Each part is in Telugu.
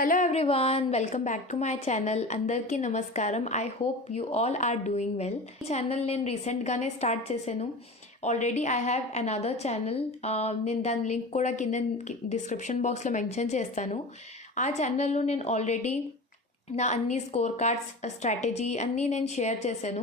Hello everyone, welcome back to my channel. అందరికీ నమస్కారం. I hope you all are doing well. ఈ ఛానల్ నేను రీసెంట్గానే స్టార్ట్ చేశాను. Already I have another channel. నేను దాని లింక్ కూడా కింద డిస్క్రిప్షన్ బాక్స్లో మెన్షన్ చేస్తాను. ఆ ఛానల్లో నేను ఆల్రెడీ నా అన్ని స్కోర్ కార్డ్స్ స్ట్రాటజీ అన్నీ నేను షేర్ చేశాను.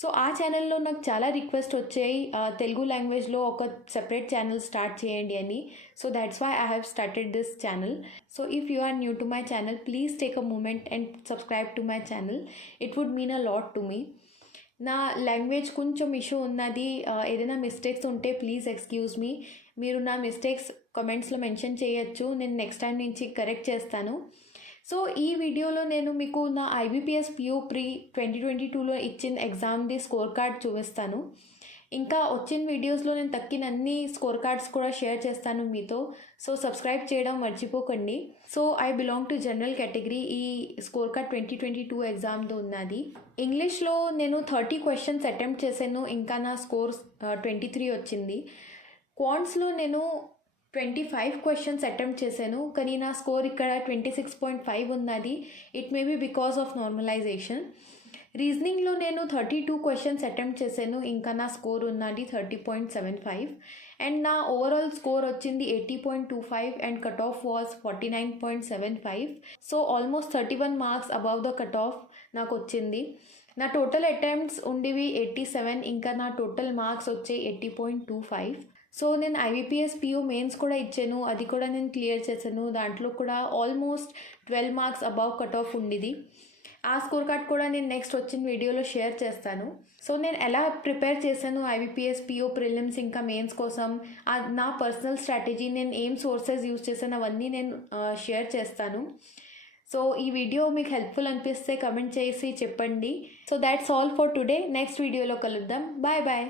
సో ఆ ఛానల్లో నాకు చాలా రిక్వెస్ట్ వచ్చాయి తెలుగు లాంగ్వేజ్లో ఒక సెపరేట్ ఛానల్ స్టార్ట్ చేయండి అని. So that's why I have started this channel. So if you are new to my channel, please take a moment and subscribe to my channel. It would mean a lot to me. నా లాంగ్వేజ్ కొంచెం ఇష్యూ ఉన్నది. ఏదైనా మిస్టేక్స్ ఉంటే ప్లీజ్ ఎక్స్క్యూజ్ మీ. మీరు నా మిస్టేక్స్ కామెంట్స్లో మెన్షన్ చేయొచ్చు. నేను నెక్స్ట్ టైం నుంచి కరెక్ట్ చేస్తాను. సో ఈ వీడియోలో నేను మీకు నా IBPS PO ప్రీ 2022లో ఇచ్చిన ఎగ్జామ్ది స్కోర్ కార్డ్ చూపిస్తాను. ఇంకా వచ్చిన వీడియోస్లో నేను తక్కిన అన్ని స్కోర్ కార్డ్స్ కూడా షేర్ చేస్తాను మీతో. సో సబ్స్క్రైబ్ చేయడం మర్చిపోకండి. So I belong to general category. ఈ స్కోర్ కార్డ్ 2022 ఎగ్జామ్తో ఉన్నది. ఇంగ్లీష్లో నేను 30 క్వశ్చన్స్ అటెంప్ట్ చేశాను. ఇంకా నా స్కోర్ 23 వచ్చింది. క్వాంట్స్లో నేను 25 క్వశ్చన్స్ అటెంప్ట్ చేశాను, కానీ నా స్కోర్ ఇక్కడ 26.5 ఉన్నది. It may be because of normalization. రీజనింగ్లో నేను 32 క్వశ్చన్స్ అటెంప్ట్ చేశాను. ఇంకా నా స్కోర్ ఉన్నది 30.75 అండ్ నా ఓవరాల్ స్కోర్ వచ్చింది 80.25 and cut off was 49.75. So almost 31 marks above the cut off నాకు వచ్చింది. నా టోటల్ అటెంప్ట్స్ ఉండేవి 87, ఇంకా నా టోటల్ మార్క్స్ వచ్చే 80.25. సో నేను IBPS PO మెయిన్స్ కూడా ఇచ్చాను, అది కూడా నేను క్లియర్ చేశాను. దాంట్లో కూడా almost 12 marks above cut off ఉండేది. ఆ స్కోర్ కార్డ్ కూడా నేను నెక్స్ట్ వచ్చిన వీడియోలో షేర్ చేస్తాను. సో నేను ఎలా ప్రిపేర్ చేశాను IBPS PO ప్రిలిమ్స్ ఇంకా మెయిన్స్ కోసం, నా పర్సనల్ స్ట్రాటజీ, నేను ఏం సోర్సెస్ యూజ్ చేశాను అవన్నీ నేను షేర్ చేస్తాను. సో ఈ వీడియో మీకు హెల్ప్ఫుల్ అనిపిస్తే కమెంట్ చేసి చెప్పండి. So that's all for today. Next వీడియోలో కలుద్దాం. Bye bye.